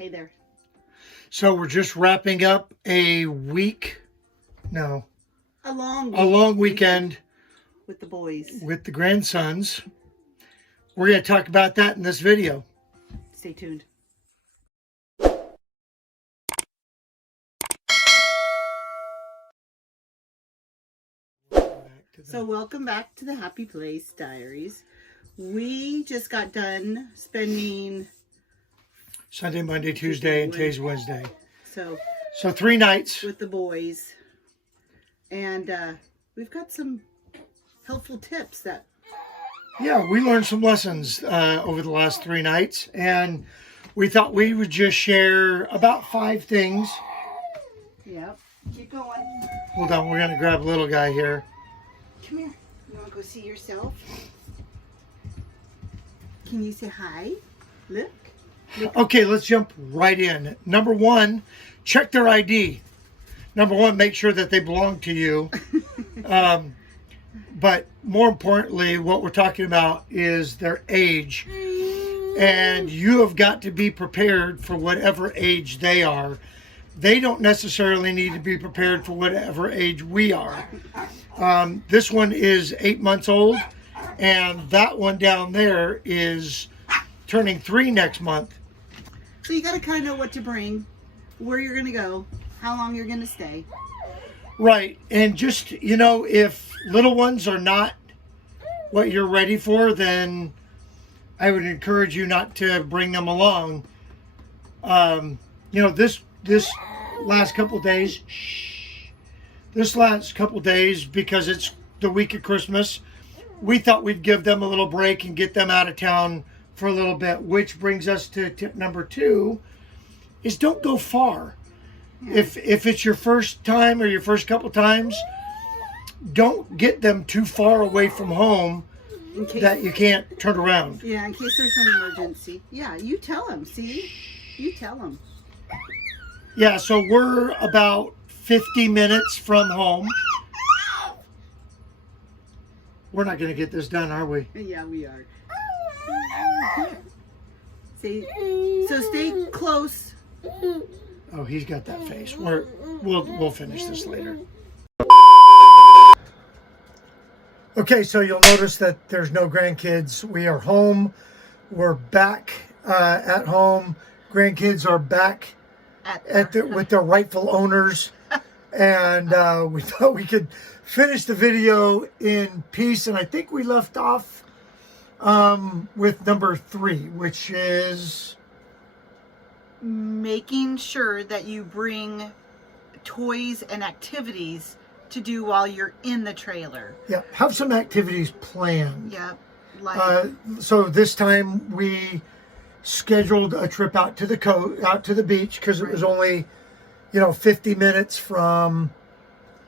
Hey there. So we're just wrapping up a week, no, A long weekend with the boys. with the grandsons. We're going to talk about that in this video. Stay tuned. So welcome back to the Happy Place Diaries. We just got done spending Sunday, Monday, Tuesday, and today's Wednesday. So 3 nights with the boys. And we've got some helpful tips that... Yeah, we learned some lessons over the last 3 nights. And we thought we would just share about 5 things. Yep. Keep going. Hold on, we're going to grab little guy here. Come here. You want to go see yourself? Can you say hi? Look. Okay, let's jump right in. Number 1, check their ID. Number 1, make sure that they belong to you. But more importantly, what we're talking about is their age. And you have got to be prepared for whatever age they are. They don't necessarily need to be prepared for whatever age we are. This one is 8 months old, and that one down there is turning 3 next month. So you got to kind of know what to bring, where you're going to go, how long you're going to stay. Right. And just, you know, if little ones are not what you're ready for, then I would encourage you not to bring them along. You know, this last couple days, because it's the week of Christmas, we thought we'd give them a little break and get them out of town for a little bit, which brings us to tip number 2, is don't go far. If it's your first time or your first couple times, don't get them too far away from home that you can't turn around. Yeah, in case there's an emergency. Yeah, you tell them, see? You tell them. Yeah, so we're about 50 minutes from home. We're not going to get this done, are we? Yeah, we are. See? So stay close. Oh, he's got that face. We'll finish this later. Okay, so you'll notice that there's no grandkids. We are home. We're back at home. Grandkids are back with their rightful owners. And we thought we could finish the video in peace. And I think we left off with number 3, which is... making sure that you bring toys and activities to do while you're in the trailer. Yeah, have some activities planned. Yep. Like so this time we scheduled a trip out to the beach because it was only, 50 minutes from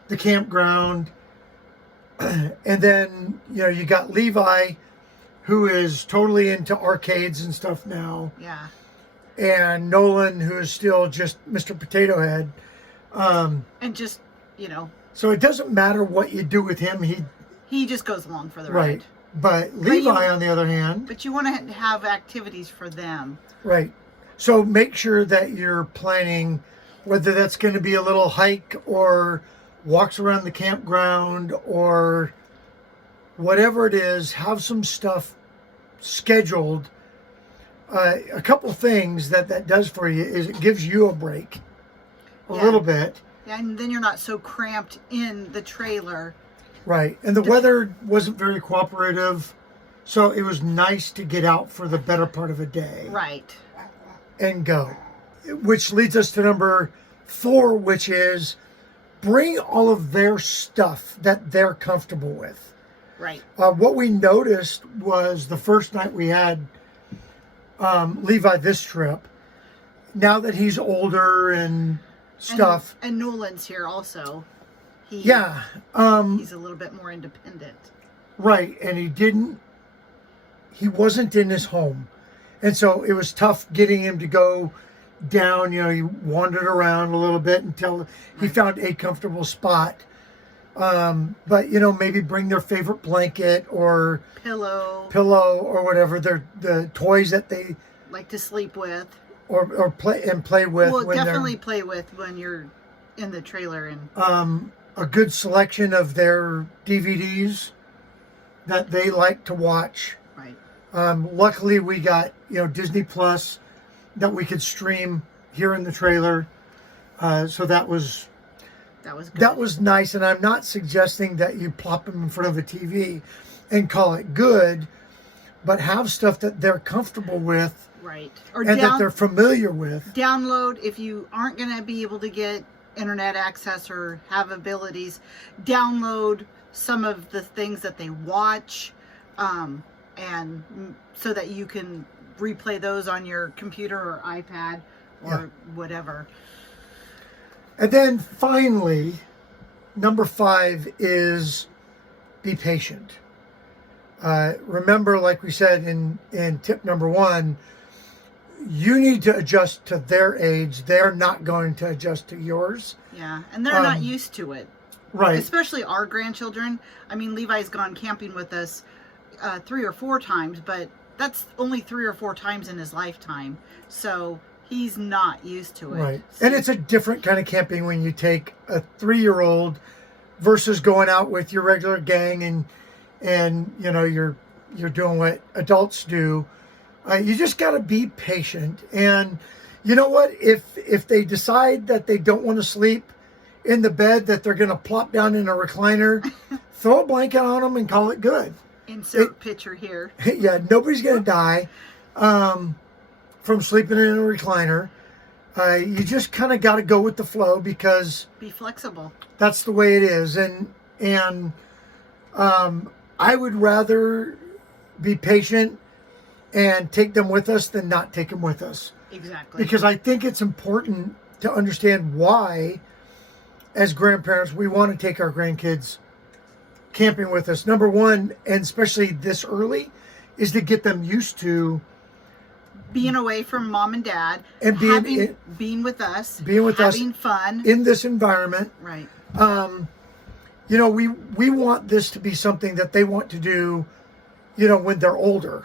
the campground. And then, you got Levi, who is totally into arcades and stuff now. Yeah. And Nolan, who is still just Mr. Potato Head. And just, So it doesn't matter what you do with him. He just goes along for the right. ride. But Levi, on the other hand... But you want to have activities for them. Right. So make sure that you're planning, whether that's going to be a little hike or walks around the campground or whatever it is, have some stuff scheduled. A couple things that does for you is it gives you a break a little bit. Yeah, and then you're not so cramped in the trailer. Right. And the weather wasn't very cooperative, so it was nice to get out for the better part of a day. Right. And go. Which leads us to number 4, which is bring all of their stuff that they're comfortable with. Right. What we noticed was the first night we had Levi this trip, now that he's older and stuff. And Nolan's here also. He's a little bit more independent. Right. And he wasn't in his home. And so it was tough getting him to go down. He wandered around a little bit until he found a comfortable spot. But, maybe bring their favorite blanket or pillow or whatever. The toys that they like to sleep with. or play with. Well, when definitely play with when you're in the trailer. And a good selection of their DVDs that they like to watch. right. Luckily, we got Disney Plus that we could stream here in the trailer, so that was good. That was nice. And I'm not suggesting that you plop them in front of a TV and call it good, but have stuff that they're comfortable with, right, and that they're familiar with. Download, if you aren't going to be able to get internet access or have abilities, download some of the things that they watch, and so that you can replay those on your computer or iPad or whatever. And then finally, number 5 is be patient. Remember, like we said in tip number 1, you need to adjust to their age. They're not going to adjust to yours. Yeah, and they're not used to it. Right. Especially our grandchildren. I mean, Levi's gone camping with us 3 or 4 times, but that's only 3 or 4 times in his lifetime. So he's not used to it. Right. So, and it's a different kind of camping when you take a 3-year-old versus going out with your regular gang and you're doing what adults do. You just got to be patient. And you know what? If they decide that they don't want to sleep in the bed, that they're going to plop down in a recliner, throw a blanket on them and call it good. Insert picture here. Yeah, nobody's going to die from sleeping in a recliner. You just kind of got to go with the flow, because be flexible. That's the way it is. And I would rather be patient and take them with us than not take them with us. Exactly. Because I think it's important to understand why, as grandparents, we want to take our grandkids camping with us. Number 1, and especially this early, is to get them used to being away from mom and dad, and being with us, having fun in this environment. Right. We want this to be something that they want to do, when they're older.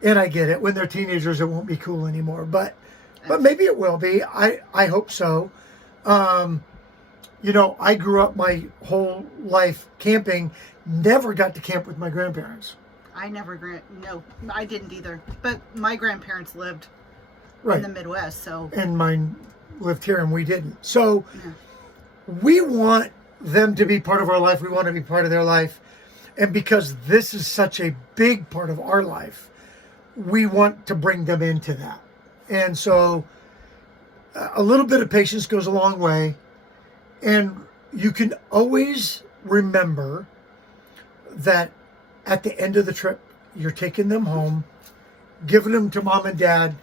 And I get it. When they're teenagers, it won't be cool anymore. But maybe it will be. I hope so. I grew up my whole life camping. Never got to camp with my grandparents. No, I didn't either. But my grandparents lived in the Midwest, so. And mine lived here, and we didn't. So we want them to be part of our life. We want to be part of their life. And because this is such a big part of our life, we want to bring them into that. And so a little bit of patience goes a long way. And you can always remember that at the end of the trip, you're taking them home, giving them to mom and dad,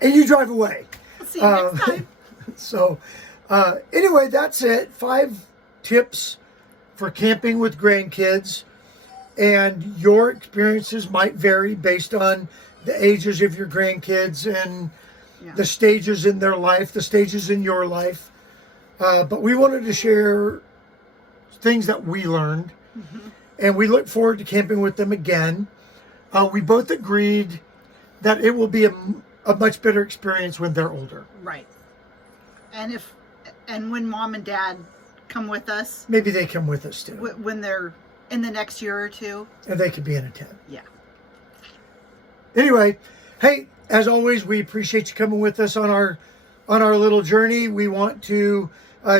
and you drive away. See you next time. So anyway, that's it. 5 tips for camping with grandkids. And your experiences might vary based on the ages of your grandkids and the stages in their life, the stages in your life. But we wanted to share things that we learned. Mm-hmm. And we look forward to camping with them again. We both agreed that it will be a much better experience when they're older. Right. And when mom and dad come with us. Maybe they come with us too. When they're in the next year or 2. And they could be in a tent. Yeah. Anyway, hey, as always, we appreciate you coming with us on our little journey. We want to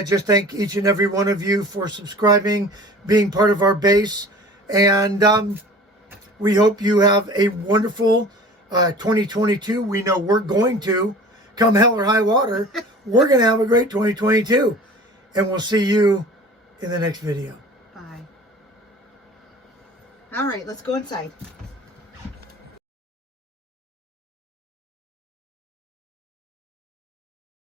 just thank each and every one of you for subscribing, being part of our base. And we hope you have a wonderful 2022. We know we're going to, come hell or high water, we're going to have a great 2022. And we'll see you in the next video. Bye. All right, let's go inside.